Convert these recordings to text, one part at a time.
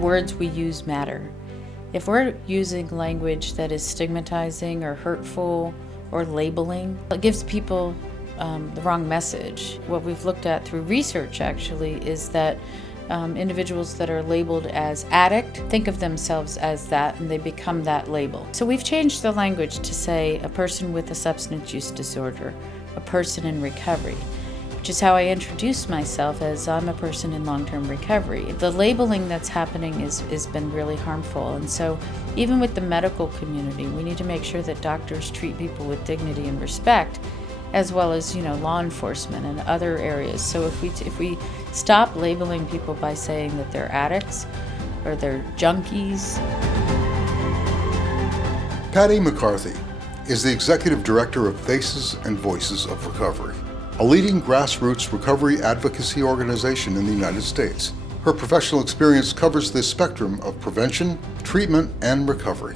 words we use matter. If we're using language that is stigmatizing or hurtful or labeling, it gives people the wrong message. What we've looked at through research actually is that individuals that are labeled as addict think of themselves as that and they become that label. So we've changed the language to say a person with a substance use disorder, a person in recovery, which is how I introduce myself as I'm a person in long-term recovery. The labeling that's happening has been really harmful, and so even with the medical community, we need to make sure that doctors treat people with dignity and respect, as well as, law enforcement and other areas. So if we stop labeling people by saying that they're addicts or they're junkies. Patty McCarthy is the Executive Director of Faces and Voices of Recovery, a leading grassroots recovery advocacy organization in the United States. Her professional experience covers the spectrum of prevention, treatment, and recovery.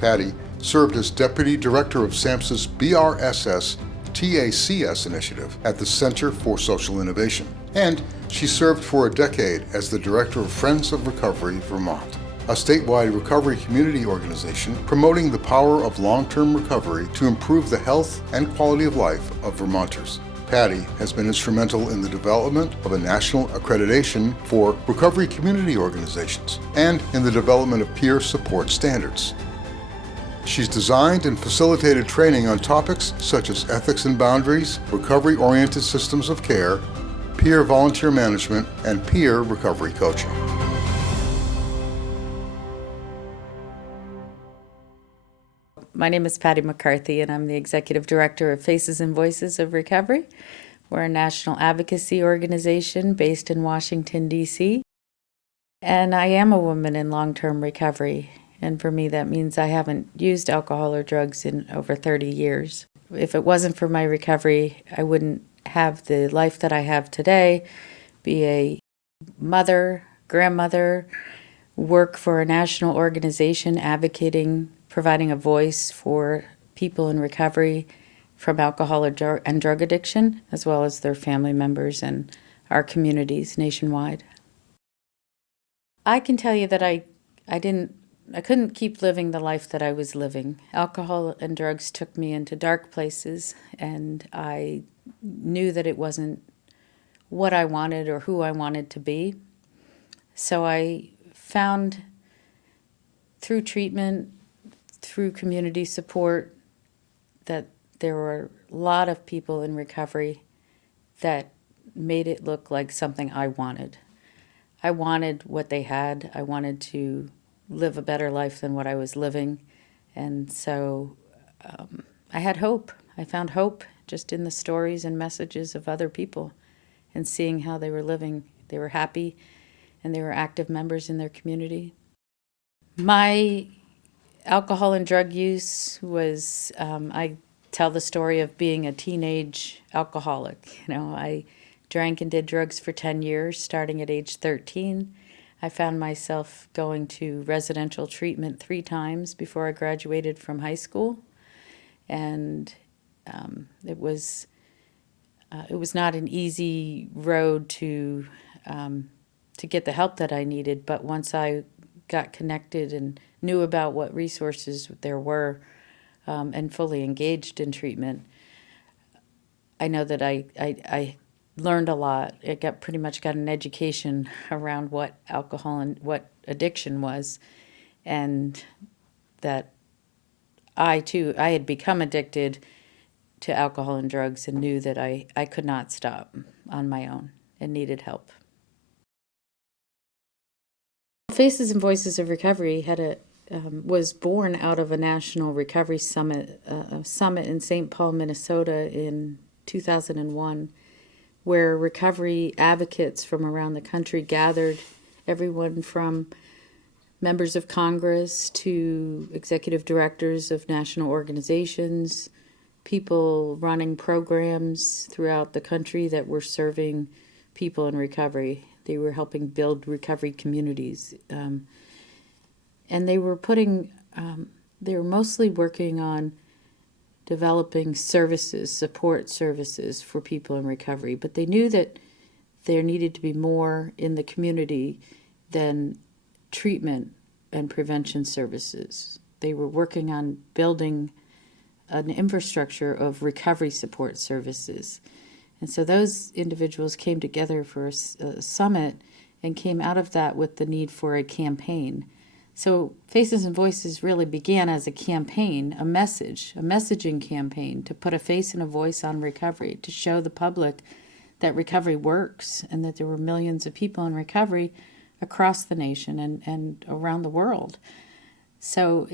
Patty served as Deputy Director of SAMHSA's BRSS TACS initiative at the Center for Social Innovation, and she served for a decade as the Director of Friends of Recovery Vermont, a statewide recovery community organization promoting the power of long-term recovery to improve the health and quality of life of Vermonters. Patty has been instrumental in the development of a national accreditation for recovery community organizations and in the development of peer support standards. She's designed and facilitated training on topics such as ethics and boundaries, recovery-oriented systems of care, peer volunteer management, and peer recovery coaching. My name is Patty McCarthy, and I'm the Executive Director of Faces and Voices of Recovery. We're a national advocacy organization based in Washington, D.C. And I am a woman in long-term recovery. And for me, that means I haven't used alcohol or drugs in over 30 years. If it wasn't for my recovery, I wouldn't have the life that I have today, be a mother, grandmother, work for a national organization advocating, providing a voice for people in recovery from alcohol and drug addiction, as well as their family members and our communities nationwide. I can tell you that I couldn't keep living the life that I was living. Alcohol and drugs took me into dark places, and I knew that it wasn't what I wanted or who I wanted to be. So I found through treatment, through community support, that there were a lot of people in recovery that made it look like something I wanted. I wanted what they had. I wanted to live a better life than what I was living. And so I had hope. I found hope just in the stories and messages of other people and seeing how they were living. They were happy and they were active members in their community. My alcohol and drug use was, I tell the story of being a teenage alcoholic. I drank and did drugs for 10 years, starting at age 13. I found myself going to residential treatment 3 times before I graduated from high school, and it was not an easy road to get the help that I needed. But once I got connected and knew about what resources there were and fully engaged in treatment, I know that I learned a lot. Pretty much got an education around what alcohol and what addiction was, and that I had become addicted to alcohol and drugs and knew that I could not stop on my own and needed help. Faces and Voices of Recovery was born out of a national recovery summit, a summit in St. Paul, Minnesota in 2001, where recovery advocates from around the country gathered, everyone from members of Congress to executive directors of national organizations, people running programs throughout the country that were serving people in recovery. They were helping build recovery communities. And they were mostly working on developing services, support services for people in recovery. But they knew that there needed to be more in the community than treatment and prevention services. They were working on building an infrastructure of recovery support services. And so those individuals came together for a summit and came out of that with the need for a campaign. So Faces and Voices really began as a campaign, a messaging campaign to put a face and a voice on recovery, to show the public that recovery works and that there were millions of people in recovery across the nation and around the world. So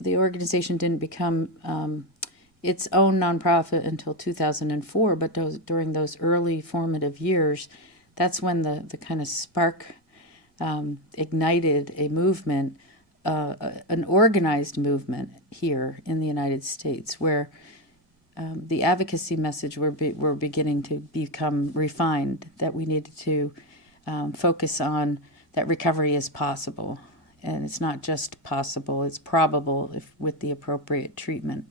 the organization didn't become its own nonprofit until 2004, but during those early formative years, that's when the kind of spark ignited a movement, an organized movement here in the United States, where the advocacy message were beginning to become refined, that we needed to focus on that recovery is possible. And it's not just possible, it's probable if with the appropriate treatment.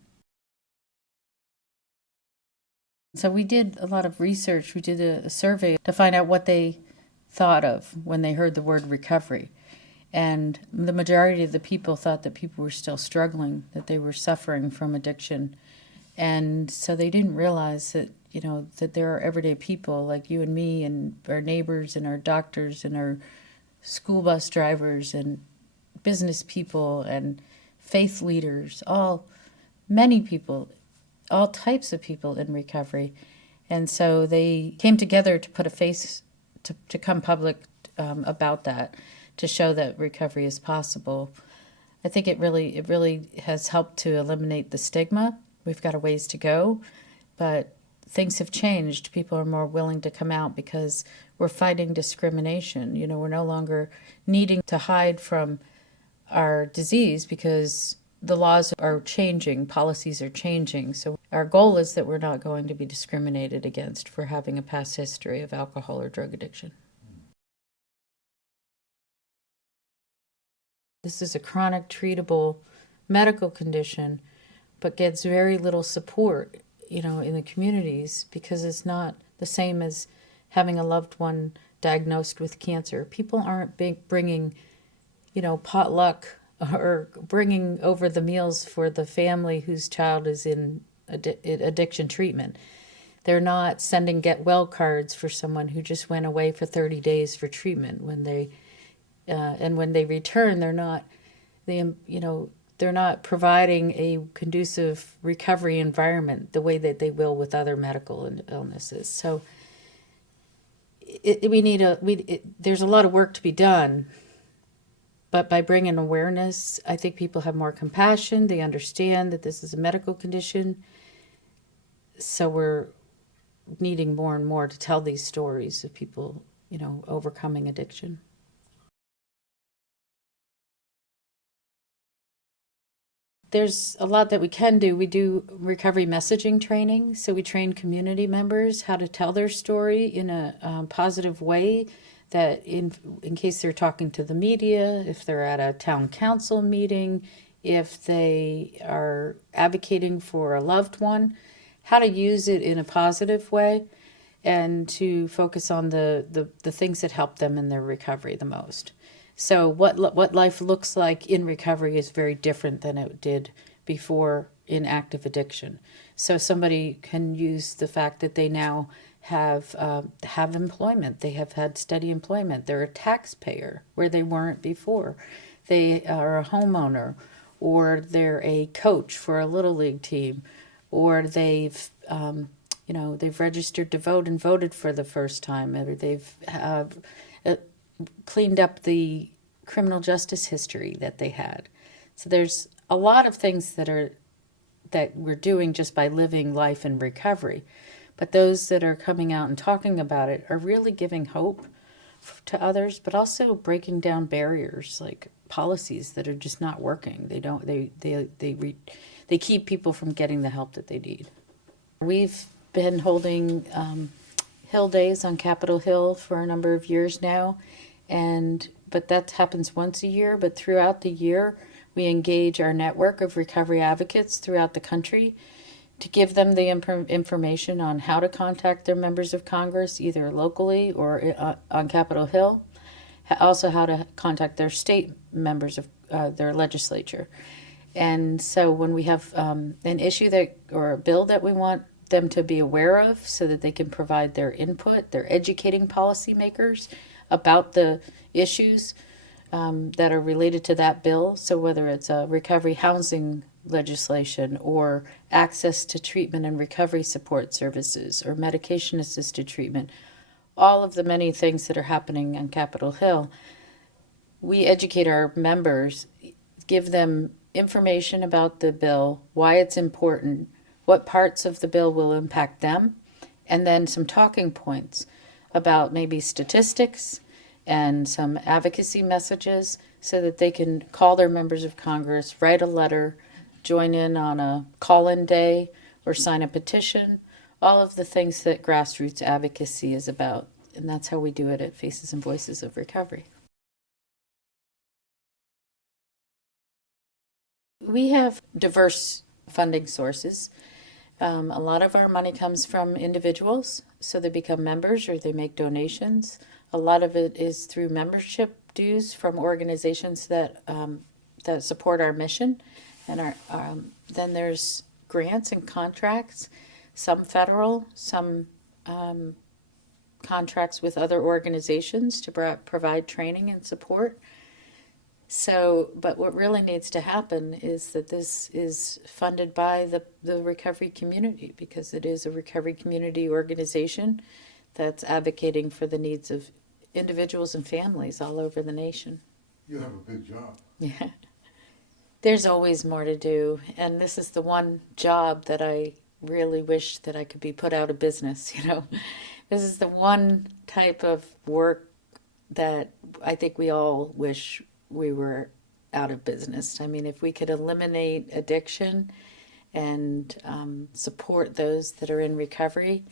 So we did a lot of research. We did a survey to find out what they thought of when they heard the word recovery. And the majority of the people thought that people were still struggling, that they were suffering from addiction. And so they didn't realize that, that there are everyday people like you and me and our neighbors and our doctors and our school bus drivers and business people and faith leaders, many people, all types of people in recovery. And so they came together to put a face, to come public about that, to show that recovery is possible. I think it really has helped to eliminate the stigma. We've got a ways to go, but things have changed. People are more willing to come out because we're fighting discrimination. We're no longer needing to hide from our disease because the laws are changing, policies are changing. So our goal is that we're not going to be discriminated against for having a past history of alcohol or drug addiction. This is a chronic treatable medical condition, but gets very little support, in the communities because it's not the same as having a loved one diagnosed with cancer. People aren't bringing, potluck or bringing over the meals for the family whose child is in addiction treatment. They're not sending get well cards for someone who just went away for 30 days for treatment. When they return, they're not providing a conducive recovery environment the way that they will with other medical illnesses. So there's a lot of work to be done. But by bringing awareness, I think people have more compassion. They understand that this is a medical condition. So we're needing more and more to tell these stories of people, overcoming addiction. There's a lot that we can do. We do recovery messaging training. So we train community members how to tell their story in a positive way, that in case they're talking to the media, if they're at a town council meeting, if they are advocating for a loved one, how to use it in a positive way and to focus on the things that help them in their recovery the most. So what life looks like in recovery is very different than it did before in active addiction. So somebody can use the fact that they now have employment. They have had steady employment. They're a taxpayer where they weren't before. They are a homeowner, or they're a coach for a little league team, or they've registered to vote and voted for the first time, or they've cleaned up the criminal justice history that they had. So there's a lot of things that we're doing just by living life in recovery. But those that are coming out and talking about it are really giving hope to others, but also breaking down barriers like policies that are just not working. They keep people from getting the help that they need. We've been holding Hill Days on Capitol Hill for a number of years now, but that happens once a year. But throughout the year, we engage our network of recovery advocates throughout the country to give them the information on how to contact their members of Congress, either locally or on Capitol Hill, also how to contact their state members of their legislature. And so when we have an issue that or a bill that we want them to be aware of so that they can provide their input, they're educating policymakers about the issues that are related to that bill. So whether it's a recovery housing legislation or access to treatment and recovery support services or medication assisted treatment, all of the many things that are happening on Capitol Hill, we educate our members, give them information about the bill, why it's important, what parts of the bill will impact them, and then some talking points about maybe statistics and some advocacy messages so that they can call their members of Congress, write a letter, join in on a call-in day, or sign a petition, all of the things that grassroots advocacy is about. And that's how we do it at Faces and Voices of Recovery. We have diverse funding sources. A lot of our money comes from individuals, so they become members or they make donations. A lot of it is through membership dues from organizations that that support our mission, and then there's grants and contracts, some federal, some contracts with other organizations to provide training and support. So, but what really needs to happen is that this is funded by the recovery community, because it is a recovery community organization that's advocating for the needs of individuals and families all over the nation. You have a big job. Yeah. There's always more to do, and this is the one job that I really wish that I could be put out of business, you know. This is the one type of work that I think we all wish we were out of business. I mean, if we could eliminate addiction and support those that are in recovery,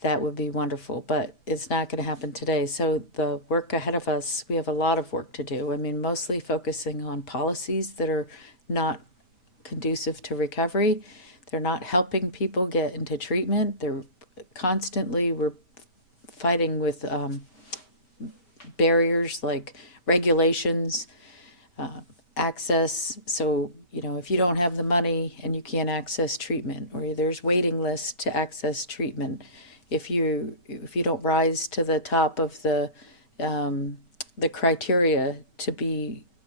that would be wonderful. But it's not going to happen today. So the work ahead of us, we have a lot of work to do. I mean, mostly focusing on policies that are not conducive to recovery. They're not helping people get into treatment. We're fighting with barriers like regulations, access. So, you know, if you don't have the money and you can't access treatment, or there's waiting lists to access treatment, if you don't rise to the top of the criteria to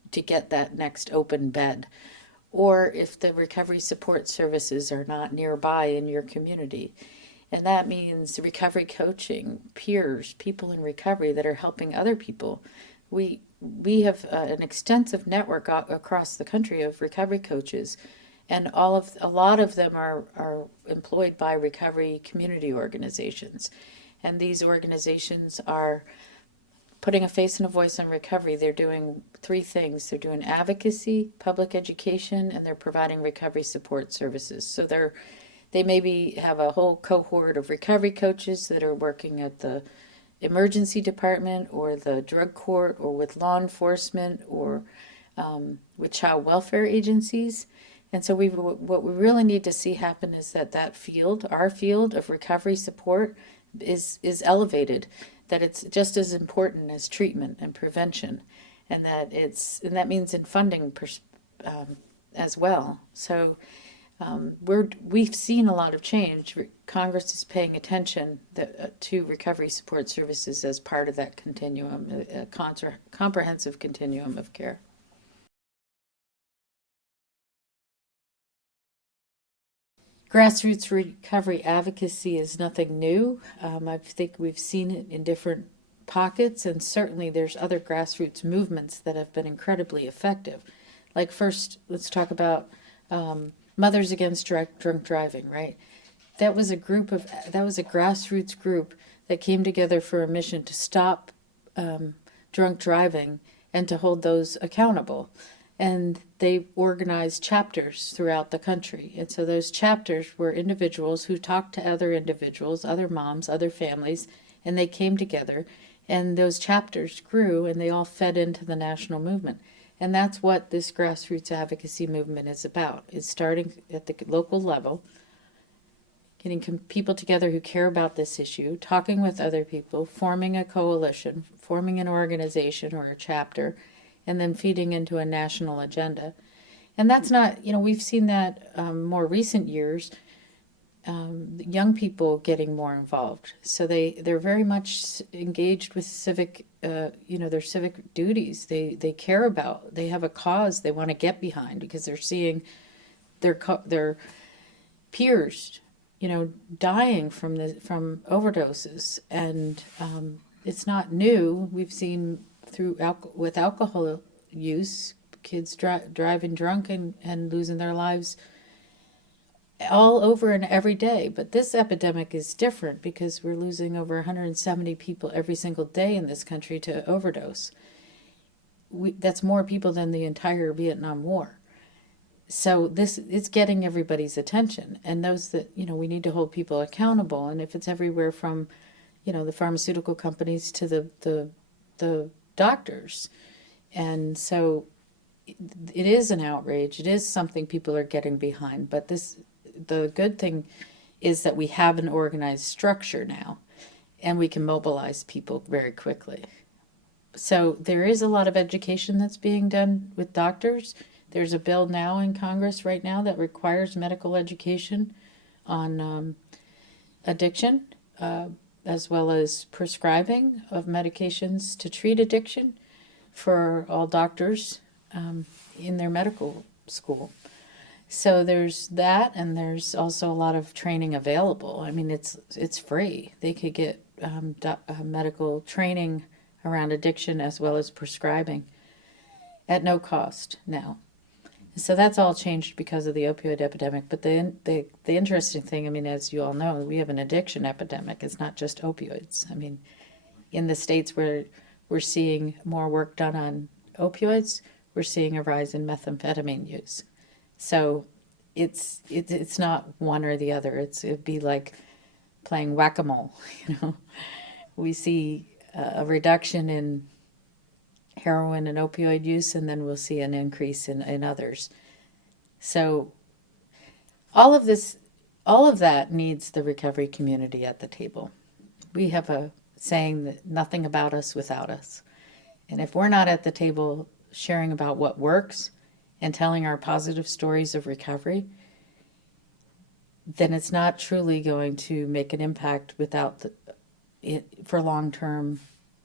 get that next open bed, or if the recovery support services are not nearby in your community. And that means recovery coaching, peers, people in recovery that are helping other people. We have an extensive network across the country of recovery coaches, and a lot of them are employed by recovery community organizations. And these organizations are putting a face and a voice on recovery. They're doing three things. They're doing advocacy, public education, and they're providing recovery support services. So they maybe have a whole cohort of recovery coaches that are working at the emergency department or the drug court or with law enforcement or with child welfare agencies. And so what we really need to see happen is that field, our field of recovery support, is elevated, that it's just as important as treatment and prevention, and that means in funding as well. So we've seen a lot of change. Congress is paying attention to recovery support services as part of that continuum, a comprehensive continuum of care. Grassroots recovery advocacy is nothing new. I think we've seen it in different pockets, and certainly there's other grassroots movements that have been incredibly effective. Like first, let's talk about Mothers Against Drunk Driving, right? That was a grassroots group that came together for a mission to stop drunk driving and to hold those accountable. And they organized chapters throughout the country. And so those chapters were individuals who talked to other individuals, other moms, other families, and they came together. And those chapters grew, and they all fed into the national movement. And that's what this grassroots advocacy movement is about. It's starting at the local level, getting people together who care about this issue, talking with other people, forming a coalition, forming an organization or a chapter, and then feeding into a national agenda. And that's not, we've seen that more recent years, young people getting more involved. So they're very much engaged with civic, their civic duties. They care about, they have a cause they want to get behind because they're seeing their peers, dying from overdoses. And it's not new. We've seen with alcohol use, kids driving drunk and losing their lives all over and every day. But this epidemic is different because we're losing over 170 people every single day in this country to overdose. That's more people than the entire Vietnam War. So it's getting everybody's attention, and those that, we need to hold people accountable. And if it's everywhere from, the pharmaceutical companies to the doctors. And so it is an outrage. It is something people are getting behind. But the good thing is that we have an organized structure now, and we can mobilize people very quickly. So there is a lot of education that's being done with doctors. There's a bill now in Congress right now that requires medical education on addiction, as well as prescribing of medications to treat addiction for all doctors in their medical school. So there's that, and there's also a lot of training available. I mean, it's free. They could get medical training around addiction as well as prescribing at no cost now. So that's all changed because of the opioid epidemic. But the interesting thing, I mean, as you all know, we have an addiction epidemic. It's not just opioids. I mean, in the states where we're seeing more work done on opioids, we're seeing a rise in methamphetamine use. So it's not one or the other. It'd be like playing whack-a-mole. We see a reduction in heroin and opioid use, and then we'll see an increase in others. So all of that needs the recovery community at the table. We have a saying that nothing about us without us. And if we're not at the table sharing about what works and telling our positive stories of recovery, then it's not truly going to make an impact without for long-term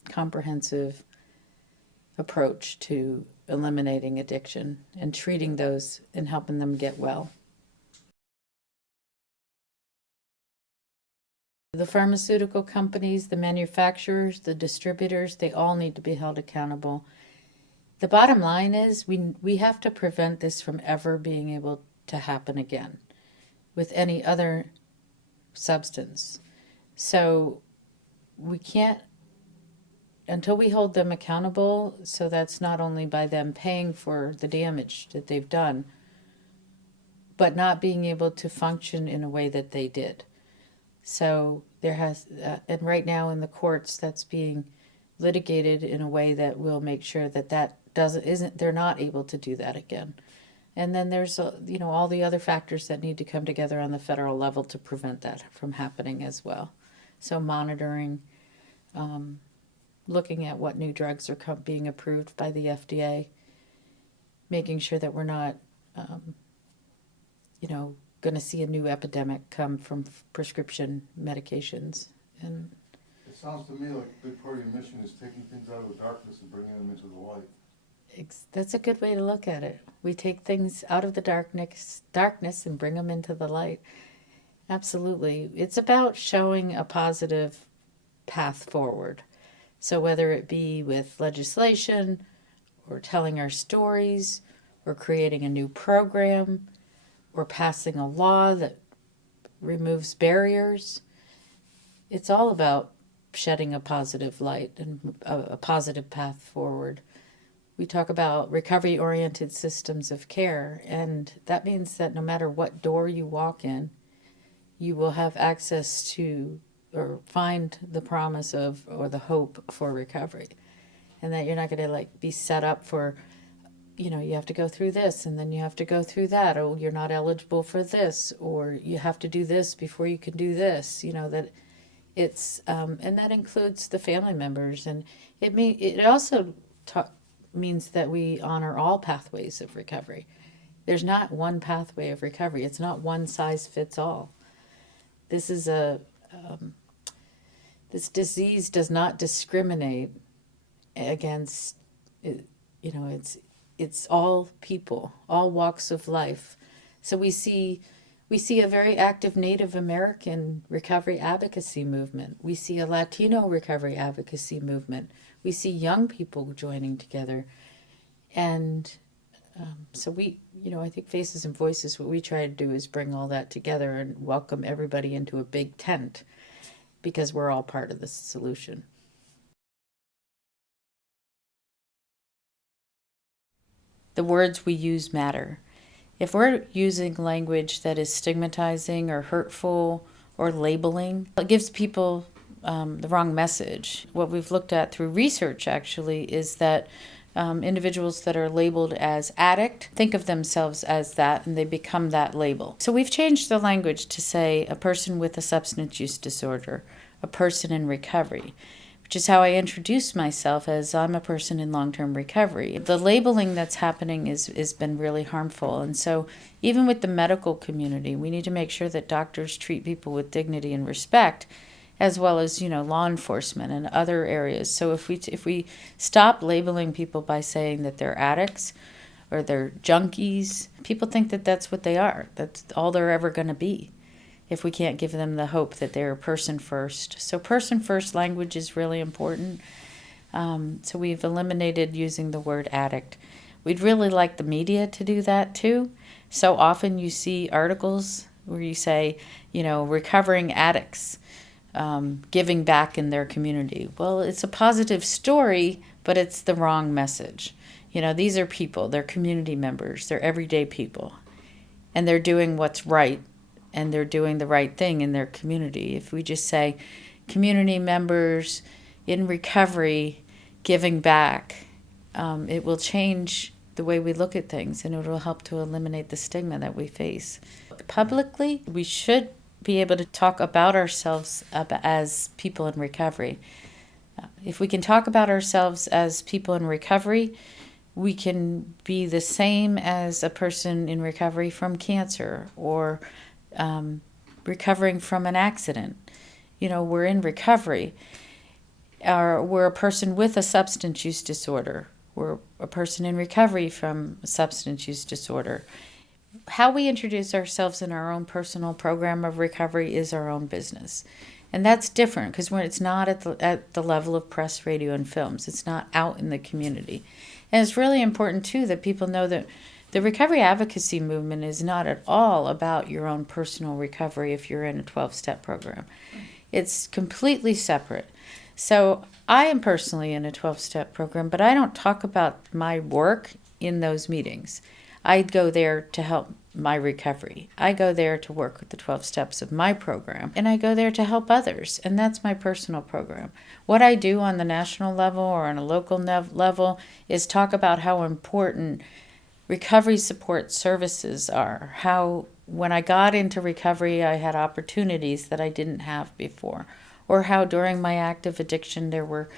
comprehensive approach to eliminating addiction and treating those and helping them get well. The pharmaceutical companies, the manufacturers, the distributors, they all need to be held accountable. The bottom line is we have to prevent this from ever being able to happen again with any other substance. So we can't, until we hold them accountable, so that's not only by them paying for the damage that they've done, but not being able to function in a way that they did. So there has, and right now in the courts, that's being litigated in a way that will make sure that they're not able to do that again. And then there's, all the other factors that need to come together on the federal level to prevent that from happening as well. So monitoring, looking at what new drugs are being approved by the FDA, making sure that we're not, going to see a new epidemic come from prescription medications. And it sounds to me like a big part of your mission is taking things out of the darkness and bringing them into the light. That's a good way to look at it. We take things out of the darkness and bring them into the light. Absolutely. It's about showing a positive path forward. So whether it be with legislation or telling our stories or creating a new program or passing a law that removes barriers, it's all about shedding a positive light and a positive path forward. We talk about recovery-oriented systems of care, and that means that no matter what door you walk in, you will have access to or find the promise of or the hope for recovery, and that you're not going to be set up for you have to go through this and then you have to go through that. Oh, you're not eligible for this, or you have to do this before you can do this. That it's, and that includes the family members. And it also means that we honor all pathways of recovery. There's not one pathway of recovery. It's not one size fits all. This is this disease does not discriminate against, it's all people, all walks of life. So we see a very active Native American recovery advocacy movement. We see a Latino recovery advocacy movement. We see young people joining together. And so I think Faces and Voices, what we try to do is bring all that together and welcome everybody into a big tent, because we're all part of the solution. The words we use matter. If we're using language that is stigmatizing or hurtful or labeling, it gives people the wrong message. What we've looked at through research actually is that individuals that are labeled as addict think of themselves as that, and they become that label. So we've changed the language to say a person with a substance use disorder, a person in recovery, which is how I introduce myself, as I'm a person in long-term recovery. The labeling that's happening has been really harmful. And so even with the medical community, we need to make sure that doctors treat people with dignity and respect, as well as, law enforcement and other areas. So if we stop labeling people by saying that they're addicts or they're junkies, people think that that's what they are. That's all they're ever going to be, if we can't give them the hope that they're person first. So person first language is really important. So we've eliminated using the word addict. We'd really like the media to do that too. So often you see articles where you say, recovering addicts, giving back in their community. Well, it's a positive story, but it's the wrong message. These are people, they're community members, they're everyday people, and they're doing what's right, and they're doing the right thing in their community. If we just say community members in recovery giving back, it will change the way we look at things, and it will help to eliminate the stigma that we face. Publicly, we should be able to talk about ourselves as people in recovery. If we can talk about ourselves as people in recovery, we can be the same as a person in recovery from cancer or recovering from an accident. We're in recovery. We're a person with a substance use disorder. We're a person in recovery from a substance use disorder. How we introduce ourselves in our own personal program of recovery is our own business. And that's different because it's not at the level of press, radio, and films. It's not out in the community. And it's really important, too, that people know that the recovery advocacy movement is not at all about your own personal recovery if you're in a 12-step program. It's completely separate. So I am personally in a 12-step program, but I don't talk about my work in those meetings. I go there to help my recovery. I go there to work with the 12 steps of my program, and I go there to help others, and that's my personal program. What I do on the national level or on a local level is talk about how important recovery support services are, how when I got into recovery I had opportunities that I didn't have before, or how during my active addiction there were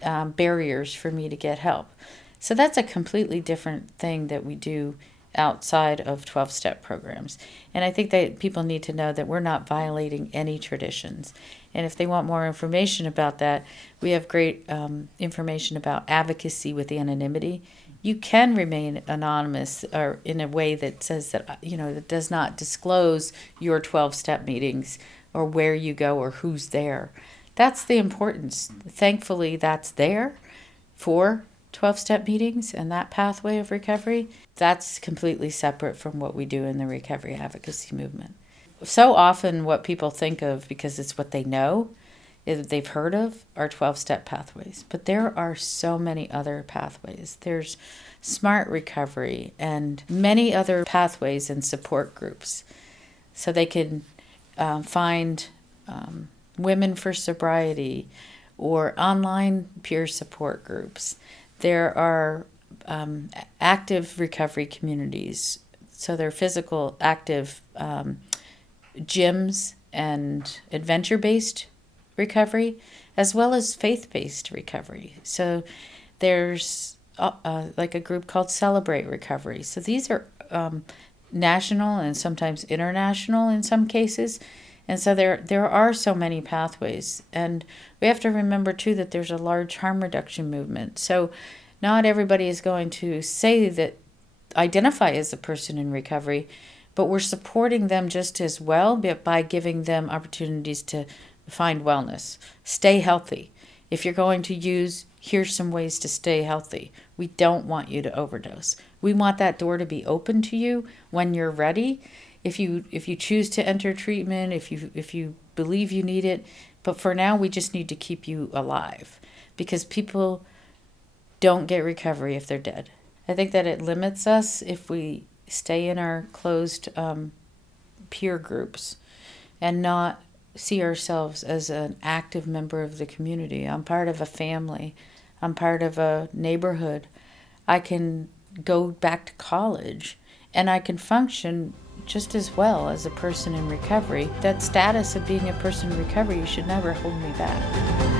barriers for me to get help. So that's a completely different thing that we do outside of 12-step programs. And I think that people need to know that we're not violating any traditions. And if they want more information about that, we have great information about advocacy with anonymity. You can remain anonymous or in a way that says that, that does not disclose your 12-step meetings or where you go or who's there. That's the importance. Thankfully, that's there for 12-step meetings and that pathway of recovery. That's completely separate from what we do in the recovery advocacy movement. So often what people think of, because it's what they know, they've heard of, are 12-step pathways. But there are so many other pathways. There's smart recovery and many other pathways and support groups. So they can find Women for Sobriety or online peer support groups. There are active recovery communities. So they're physical, active gyms and adventure-based recovery, as well as faith-based recovery. So there's like a group called Celebrate Recovery. So these are national and sometimes international in some cases. And so there are so many pathways. And we have to remember, too, that there's a large harm reduction movement. So not everybody is going to say that identify as a person in recovery, but we're supporting them just as well by giving them opportunities to find wellness, stay healthy. If you're going to use, here's some ways to stay healthy. We don't want you to overdose. We want that door to be open to you when you're ready. If you choose to enter treatment, if you believe you need it, but for now we just need to keep you alive, because people don't get recovery if they're dead. I think that it limits us if we stay in our closed peer groups and not see ourselves as an active member of the community. I'm part of a family. I'm part of a neighborhood. I can go back to college and I can function just as well as a person in recovery. That status of being a person in recovery should never hold me back.